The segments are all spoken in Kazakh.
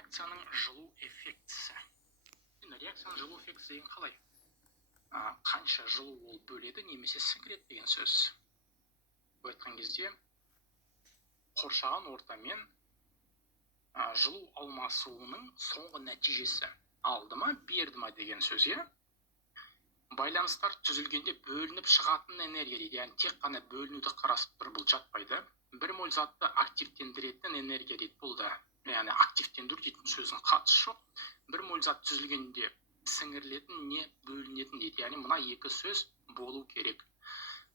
реакцияның жылу эффектісі. Енді реакцияның жылу эффектісі деген қалай? Қанша жылу ол бөледі немесе сіңіреді деген сөз. Бұл айтқан кезде қоршаған ортамен жылу алмасуының соңғы нәтижесі алды ма, берді ма деген сөз, Байланыстар түзілгенде бөлініп шығатын энергия дейді. Яғни тек қана бөлінуді қарастырып тұр, бұл жатпайды. Бір моль затты активтендіретін энергия дейді. Бұл да, яғни активтендіру дейтін сөздің қатысы жоқ. Бір моль зат түзілгенде сіңірілетін не бөлінетін дейді. Яғни мына екі сөз болу керек.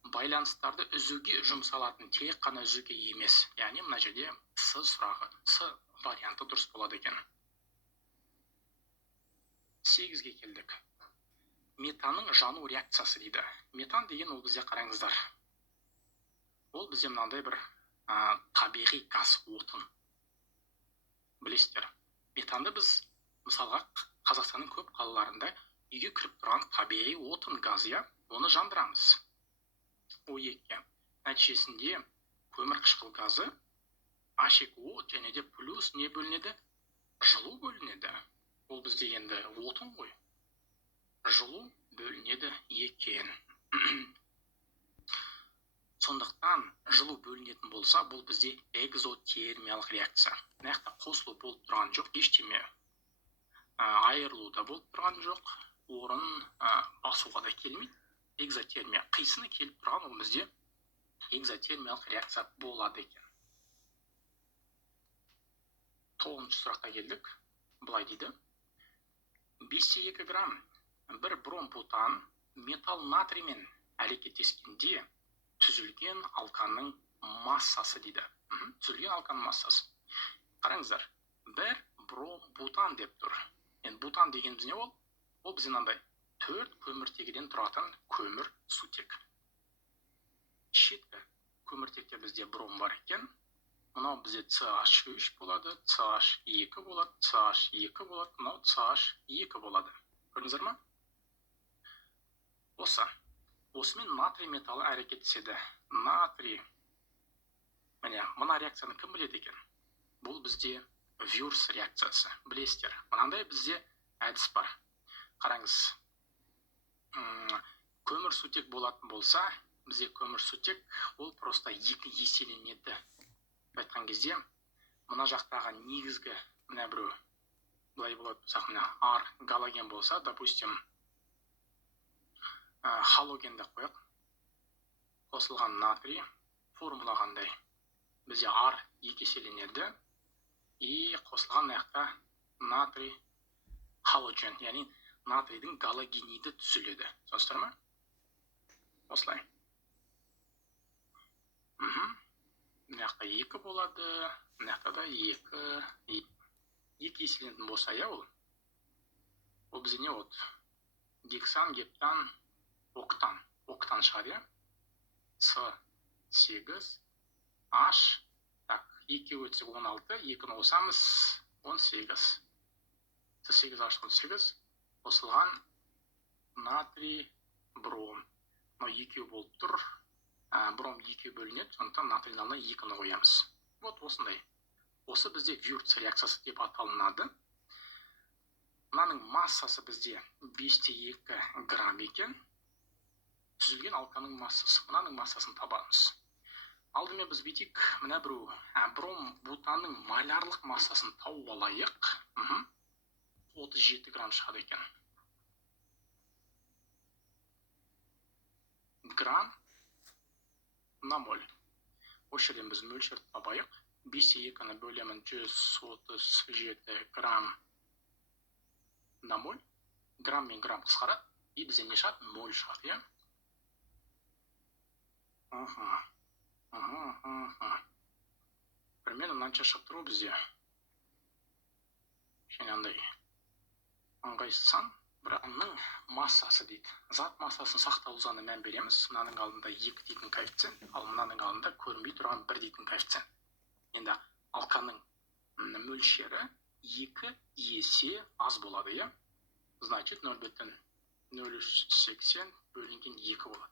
Байланыстарды үзуге жұмсалатын, тек қана үзуге емес. Яғни мына жерде С сұрағы, С варианты дұрыс болады екен. 8-ге келдік. Метанның жану реакциясы дейді. Метан деген ол бізде қараңыздар. Ол бізде мынандай бір табиғи газ, отын. Білесіздер. Метанды біз мысалға Қазақстанның көп қалаларында үйге кіріп тұрған табиғи отын газ, оны жандырамыз. О2. Нәтижесінде көмірқышқыл газы H2O және де плюс не бөлінеді? Жылу бөлінеді. Ол бізде енді отын ғой. Жылу бөлінеді екен. Сондықтан жылу бөлінетін болса, бұл бізде экзотермиялық реакция. Нәқта қосылу болып тұрған жоқ, ештеме айырылу да болып тұрған жоқ, орын басуға да келмейді. Экзотермия қисыны келіп тұрған, ол бізде экзотермиялық реакция болады екен. 9-шы сұраққа келдік. Былай дейді. 5-2 грамм бір бром-бутан металл натриймен әрекеттескенде түзілген алқаның массасы дейді. Түзілген алқаның массасы. Қараңыздар, бір бром-бутан деп тұр. Енді бутан дегеніміз не ол? Ол бізде мынандай 4 көміртегіден тұратын көмір сутек. Шеткі көміртекте бізде бром бар екен. Мынау бізде CH3 болады, CH2 болады, CH2 болады, мынау CH2 болады. Көрдіңіздер ма? Осымен натрий металы әрекеттеседі. Натрий. Мына реакцияны кім біледі екен? Бұл бізде Вюрс реакциясы. Білесіздер. Мынандай бізде әдіс бар. Қараңыз. Көмірсутек болатын болса, бізде көмірсутек ол просто 2 еселенеді. Айтқан кезде, мына жақтағы негізгі, мына біреу, былай болады, R галоген болса, допустим, халоген деп қояйық. Қосылған натрий формула қандай? Бізде R 2 еселенеді, и қосылған аяқта натрий халоген, яғни натрийдің галогениді түзіледі. Соныстыр ма? Осылай. Мынақта 2 болады, мынақта да 2 еселенетін болса, ол бізде не от? Гексан, гептан, октан. Октан шығады, С8, H, так, 2 өтсек 16, 2-ні қосамыз 18. С8, H18, қосылған натрий, бром. 2 болып тұр, бром 2 бөлінеді, сондықтан натрийдің алдына 2-ні қоямыз. Вот осындай. Осы бізде Вюрц реакциясы деп аталынады. Мынаның массасы бізде 5-2 грамм екен. Түзілген алқаның массасы. Мынаның массасын табамыз. Алдымен біз бетик, мына біреу бром-бутанның малярлық массасын тауып алайық. 37 грамм шығады екен. Грамм на моль. Осы жерден біз мөлшерді табайық. 5-2-ні бөлемін 137 грамм на моль. Грамм мен грамм қысқарады. И бізде не шығады? Моль шығады, Примерно мынанша шығып тұру бізде. Және андай ыңғайсызсан, бірағының массасы дейді. Зат массасын сақталу заңына мән береміз. Мынаның алдында 2 дейтін коэффициент, ал мынаның алдында көрінбей тұрған 1 дейтін коэффициент. Енді алқаның мөлшері 2 есе аз болады, Значит, 0,080 бөлінген 2 болады.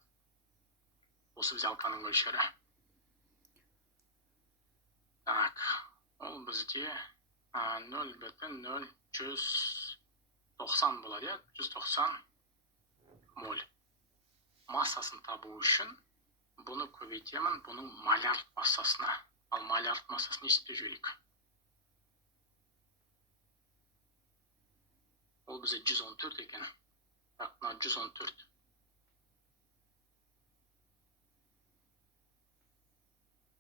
Осы бізде алқаның мөлшері. Так, ол бізде 0,0190 болады, иә, 190 моль. Массасын табу үшін бұны көбейтемін бұның малярд массасына. Ал малярд массасын есептеп жіберейік. Ол бізде 114 екен. Так, мына 114.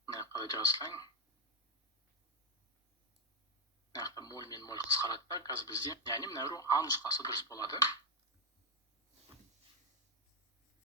Мына жаққа жазылайын. Мына жақта моль мен моль қысқарады да, қазір бізде, яғни мына А нұсқасы дұрыс болады.